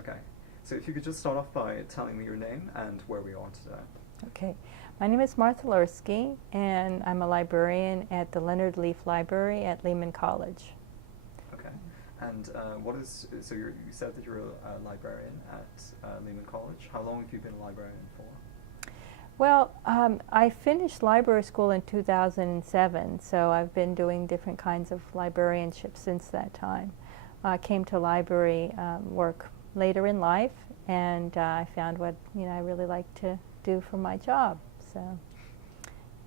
Okay. So if you could just start off by telling me your name and where we are today. Okay. My name is Martha Lersky, and I'm a librarian at the Leonard Leaf Library at Lehman College. Okay. And so you said that you're a librarian at Lehman College. How long have you been a librarian for? Well, I finished library school in 2007, so I've been doing different kinds of librarianship since that time. I came to library work later in life, and I found what I really like to do for my job. So,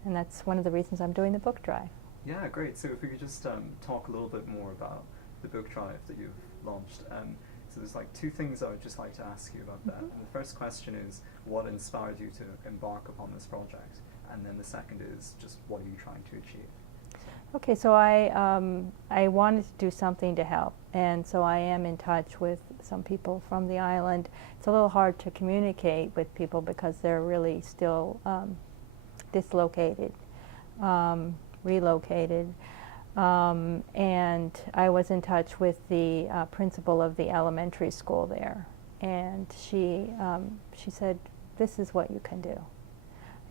and that's one of the reasons I'm doing the book drive. Yeah, great. So if we could just talk a little bit more about the book drive that you've launched. So there's like two things I would just like to ask you about that. And the first question is, what inspired you to embark upon this project? And then the second is just, what are you trying to achieve? Okay, so I wanted to do something to help, and so I am in touch with some people from the island. It's a little hard to communicate with people because they're really still dislocated, relocated. And I was in touch with the principal of the elementary school there, and she said, "This is what you can do.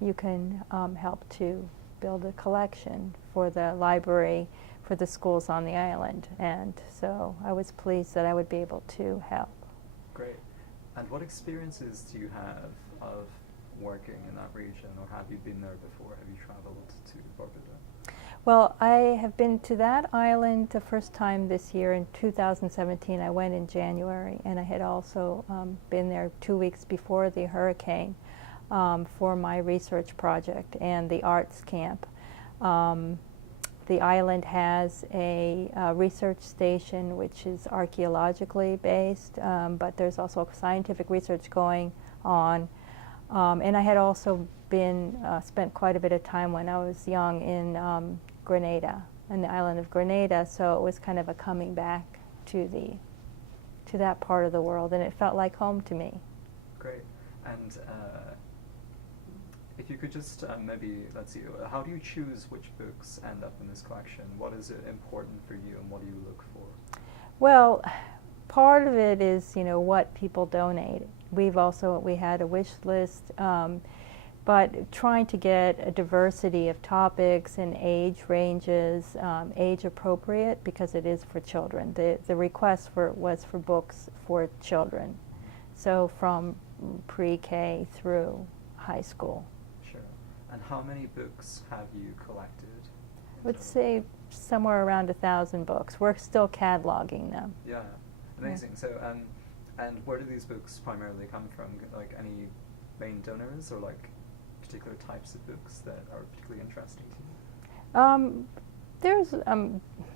You can help to build a collection for the library for the schools on the island." And so I was pleased that I would be able to help. Great. And what experiences do you have of working in that region, or have you been there before? Have you traveled to Barbuda? Well, I have been to that island the first time this year in 2017. I went in January, and I had also been there 2 weeks before the hurricane for my research project and the arts camp. The island has a research station which is archaeologically based, but there's also scientific research going on. And I had also spent quite a bit of time when I was young in Grenada, in the island of Grenada, so it was kind of a coming back to that part of the world, and it felt like home to me. Great. And if you could just maybe, let's see, how do you choose which books end up in this collection? What is important for you, and what do you look for? Well, part of it is, what people donate. We had a wish list, but trying to get a diversity of topics and age ranges, age appropriate, because it is for children. The request was for books for children, so from pre-K through high school. Sure. And how many books have you collected? I would say somewhere around 1,000 books. We're still cataloging them. Yeah, amazing. Yeah. So, and where do these books primarily come from? Like any main donors, or like particular types of books that are particularly interesting to you?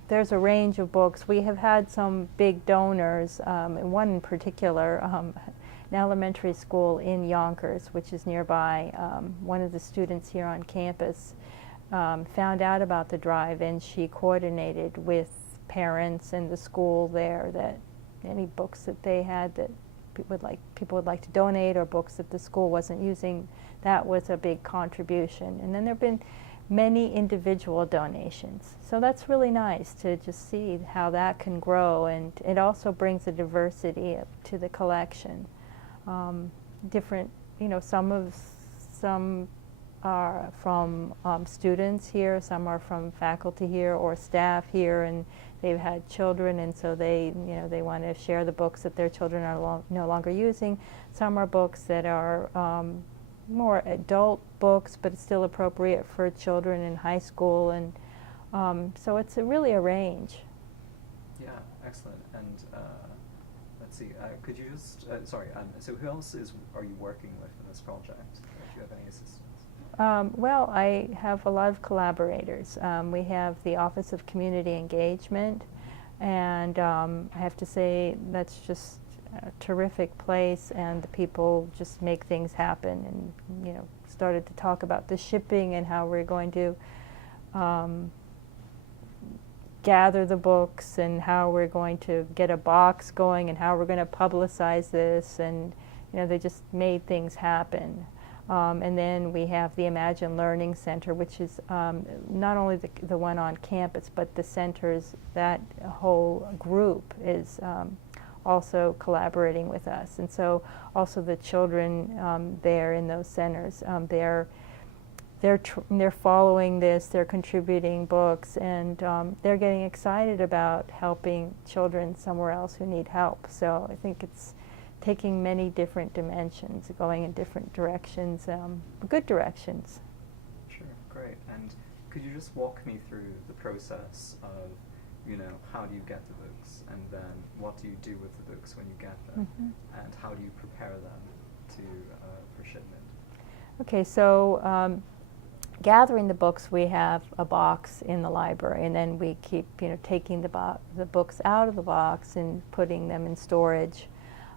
There's a range of books. We have had some big donors. One in particular, an elementary school in Yonkers, which is nearby. One of the students here on campus found out about the drive, and she coordinated with parents and the school there that any books that they had that people would like to donate, or books that the school wasn't using, that was a big contribution. And then there have been many individual donations. So that's really nice to just see how that can grow, and it also brings a diversity to the collection. Different, some are from students here, some are from faculty here or staff here, and they've had children, and so they want to share the books that their children are no longer using. Some are books that are more adult books, but it's still appropriate for children in high school, and so it's really a range. Yeah, excellent. And let's see, could you just, so who else are you working with in this project? If you have any assistance? Well, I have a lot of collaborators. We have the Office of Community Engagement, and I have to say that's just a terrific place, and the people just make things happen, and started to talk about the shipping and how we're going to gather the books, and how we're going to get a box going, and how we're going to publicize this, and they just made things happen. And then we have the Imagine Learning Center, which is not only the one on campus, but the centers, that whole group is also collaborating with us. And so also the children there in those centers, they're following this, they're contributing books, and they're getting excited about helping children somewhere else who need help. So I think it's taking many different dimensions, going in different directions, good directions. Sure, great. And could you just walk me through the process of, how do you get the books, and then what do you do with the books when you get them, and how do you prepare them for shipment? Okay, so gathering the books, we have a box in the library, and then we keep, taking the books out of the box and putting them in storage.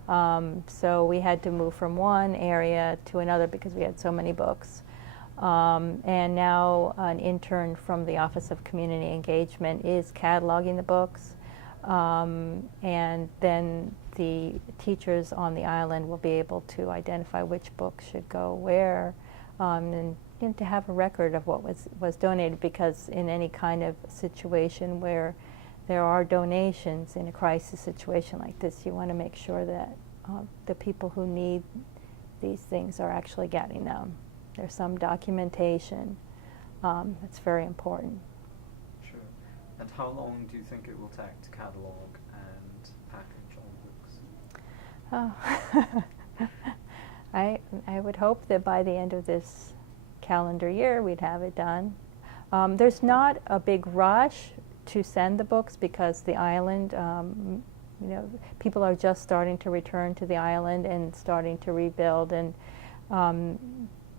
So we had to move from one area to another because we had so many books. And now an intern from the Office of Community Engagement is cataloging the books. And then the teachers on the island will be able to identify which books should go where, and to have a record of what was donated, because in any kind of situation where there are donations in a crisis situation like this, you want to make sure that the people who need these things are actually getting them. There's some documentation that's very important. Sure. And how long do you think it will take to catalog and package all the books? I would hope that by the end of this calendar year we'd have it done. There's not a big rush to send the books because the island, people are just starting to return to the island and starting to rebuild, and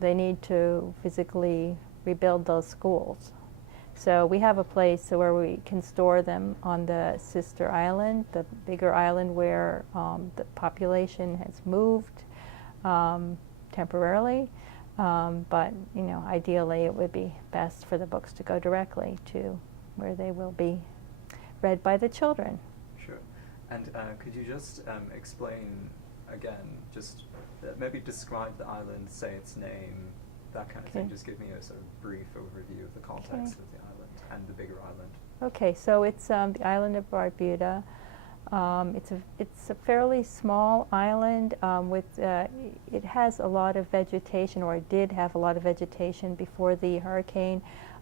they need to physically rebuild those schools. So we have a place where we can store them on the sister island, the bigger island where the population has moved temporarily. But ideally it would be best for the books to go directly to where they will be read by the children. Sure. And could you just explain again, just maybe describe the island, say its name, that kind of thing. Just give me a sort of brief overview of the context of the island and the bigger island. Okay, so it's the island of Barbuda. It's a fairly small island it has a lot of vegetation, or it did have a lot of vegetation before the hurricane,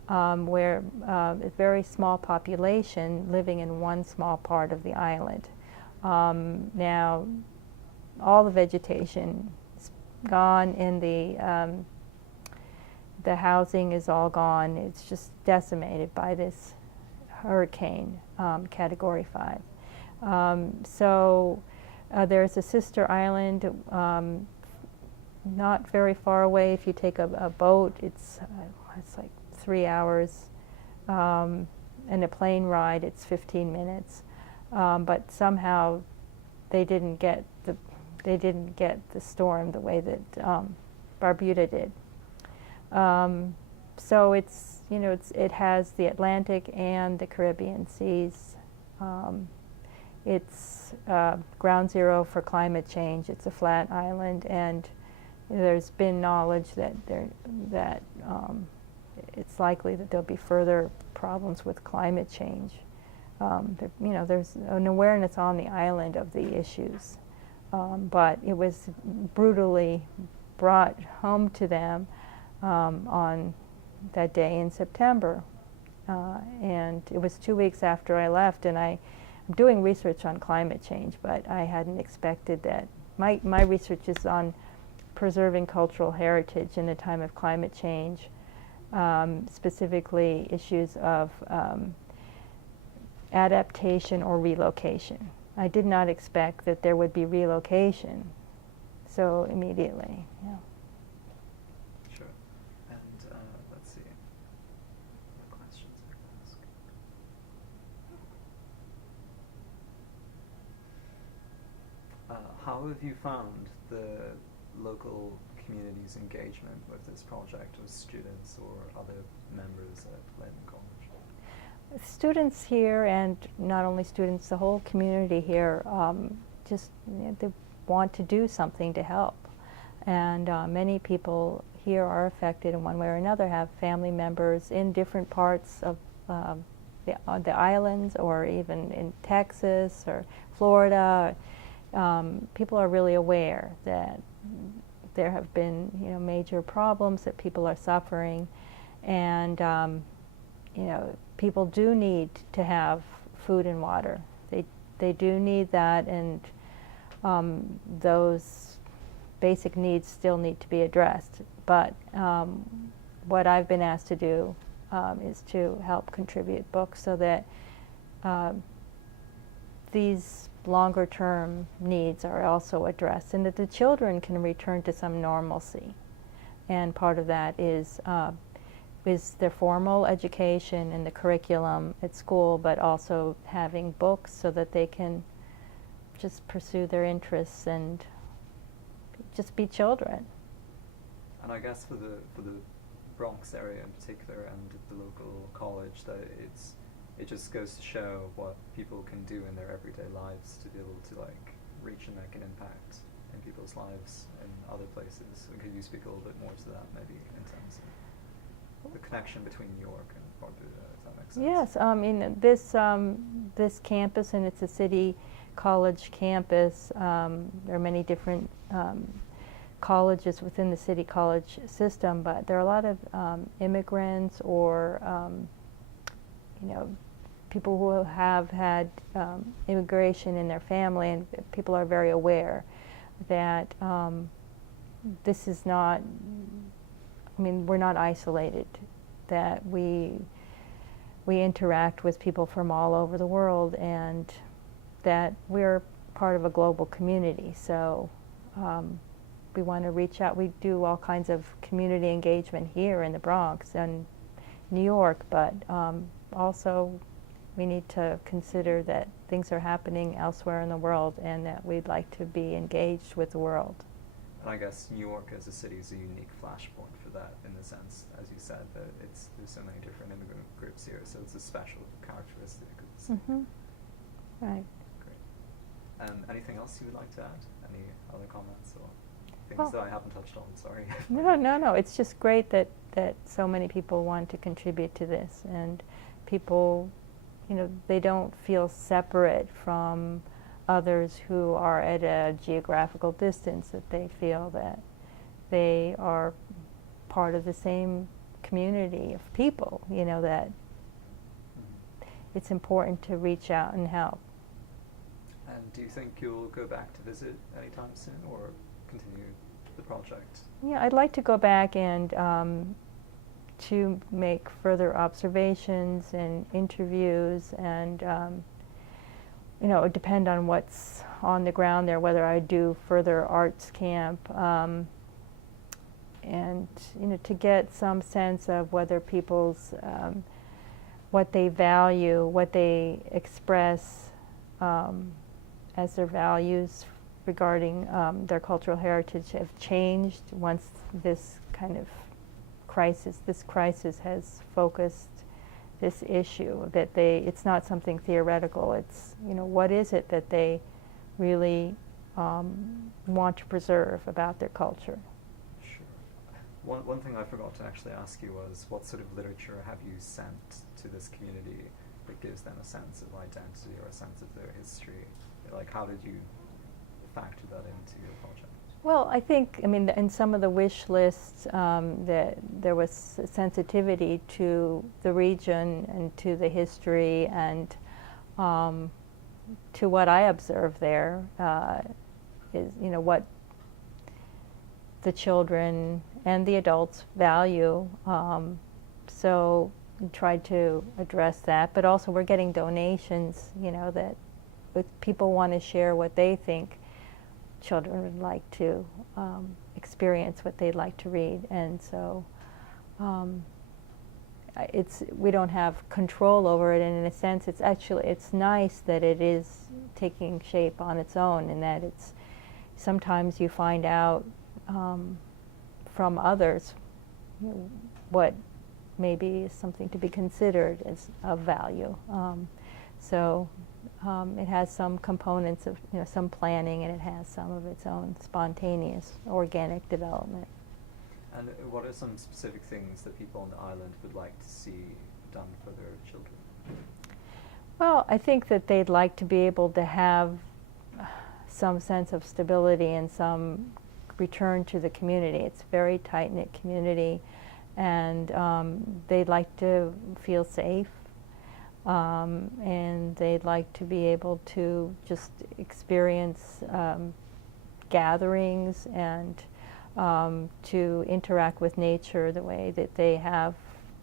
where a very small population living in one small part of the island. Now, all the vegetation is gone, and the housing is all gone. It's just decimated by this hurricane, Category 5. So there's a sister island not very far away. If you take a boat, it's like 3 hours, and a plane ride it's 15 minutes. But somehow they didn't get the storm the way that Barbuda did. So it has the Atlantic and the Caribbean seas. It's ground zero for climate change. It's a flat island, and there's been knowledge that it's likely that there'll be further problems with climate change. There's an awareness on the island of the issues, but it was brutally brought home to them on that day in September, and it was 2 weeks after I left, and I'm doing research on climate change, but I hadn't expected that. My research is on preserving cultural heritage in a time of climate change, specifically issues of adaptation or relocation. I did not expect that there would be relocation so immediately. Yeah. Sure. And let's see. What questions I can ask? How have you found the local community's engagement with this project, with students or other members at Leyden College? Students here, and not only students, the whole community here, they want to do something to help. And many people here are affected in one way or another, have family members in different parts of the islands, or even in Texas or Florida, people are really aware that there have been, major problems, that people are suffering, and people do need to have food and water. They do need that, and those basic needs still need to be addressed. But what I've been asked to do is to help contribute books so that these longer term needs are also addressed, and that the children can return to some normalcy. And part of that is their formal education and the curriculum at school, but also having books so that they can just pursue their interests and just be children. And I guess for the Bronx area in particular, and the local college, that it just goes to show what people can do in their everyday lives to be able to reach and make an impact in people's lives in other places. Could you speak a little bit more to that, maybe, in terms of the connection between New York and Barbuda, if that makes sense? Yes, this campus, and it's a city college campus. There are many different colleges within the city college system, but there are a lot of immigrants or people who have had immigration in their family, and people are very aware that this is not, we're not isolated, that we interact with people from all over the world, and that we're part of a global community. So we want to reach out. We do all kinds of community engagement here in the Bronx and New York, but also we need to consider that things are happening elsewhere in the world, and that we'd like to be engaged with the world. And I guess New York as a city is a unique flashpoint for that, in the sense, as you said, that there's so many different immigrant groups here, so it's a special characteristic of the city. Mm-hmm. Right. Great. Anything else you would like to add? Any other comments or things that I haven't touched on? Sorry. No. It's just great that so many people want to contribute to this, and people, they don't feel separate from others who are at a geographical distance, that they feel that they are part of the same community of people, that it's important to reach out and help. And do you think you'll go back to visit anytime soon, or continue the project? Yeah, I'd like to go back and to make further observations and interviews, and it would depend on what's on the ground there, whether I do further arts camp, and to get some sense of whether people's what they value, what they express as their values regarding their cultural heritage have changed once this kind of crisis has focused this issue, that it's not something theoretical. It's, what is it that they really want to preserve about their culture? Sure. One thing I forgot to actually ask you was, what sort of literature have you sent to this community that gives them a sense of identity or a sense of their history? How did you factor that into your project? Well, I think, in some of the wish lists, that there was sensitivity to the region and to the history, and to what I observed there is, what the children and the adults value. So we tried to address that, but also we're getting donations, that people want to share what they think children would like to experience, what they'd like to read, and so we don't have control over it, and in a sense it's nice that it is taking shape on its own, and that it's sometimes you find out from others what maybe is something to be considered as of value. So it has some components of some planning, and it has some of its own spontaneous organic development. And what are some specific things that people on the island would like to see done for their children? Well, I think that they'd like to be able to have some sense of stability and some return to the community. It's a very tight-knit community, and they'd like to feel safe, and they'd like to be able to just experience gatherings and to interact with nature the way that they have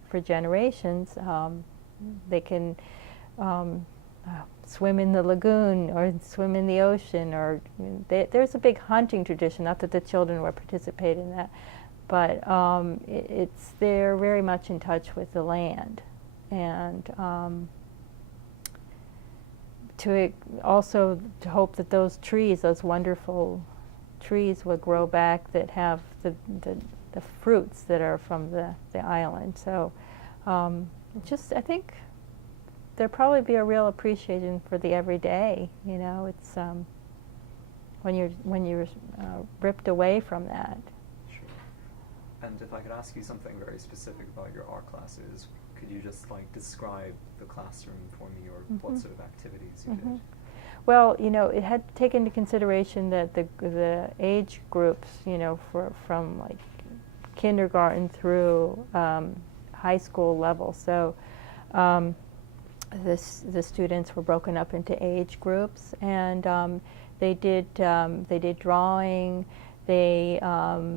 for generations. They can swim in the lagoon or swim in the ocean, or there's a big hunting tradition. Not that the children will participate in that, but they're very much in touch with the land, and also to hope that those trees, those wonderful trees, will grow back that have the fruits that are from the island. So I think there'll probably be a real appreciation for the everyday. You know, it's when you're ripped away from that. Sure. And if I could ask you something very specific about your art classes, could you just like describe the classroom for me, or what sort of activities you did? Well, you know, it had to take into consideration that the age groups, you know, from like kindergarten through high school level. So the students were broken up into age groups, and they did drawing. They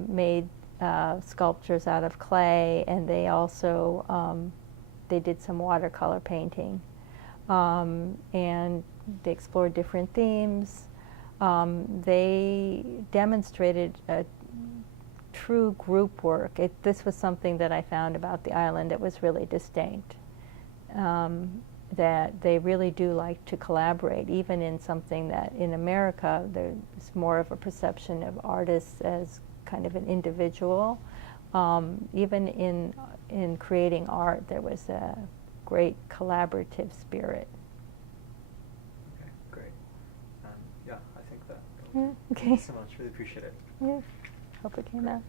made sculptures out of clay, and they also they did some watercolor painting, and they explored different themes. They demonstrated a true group work. This was something that I found about the island that was really distinct, that they really do like to collaborate, even in something that in America there's more of a perception of artists as kind of an individual. Even in creating art, there was a great collaborative spirit. Okay, great. Yeah, I think that. Yeah, Thank you so much. Really appreciate it. Yeah, hope it came out.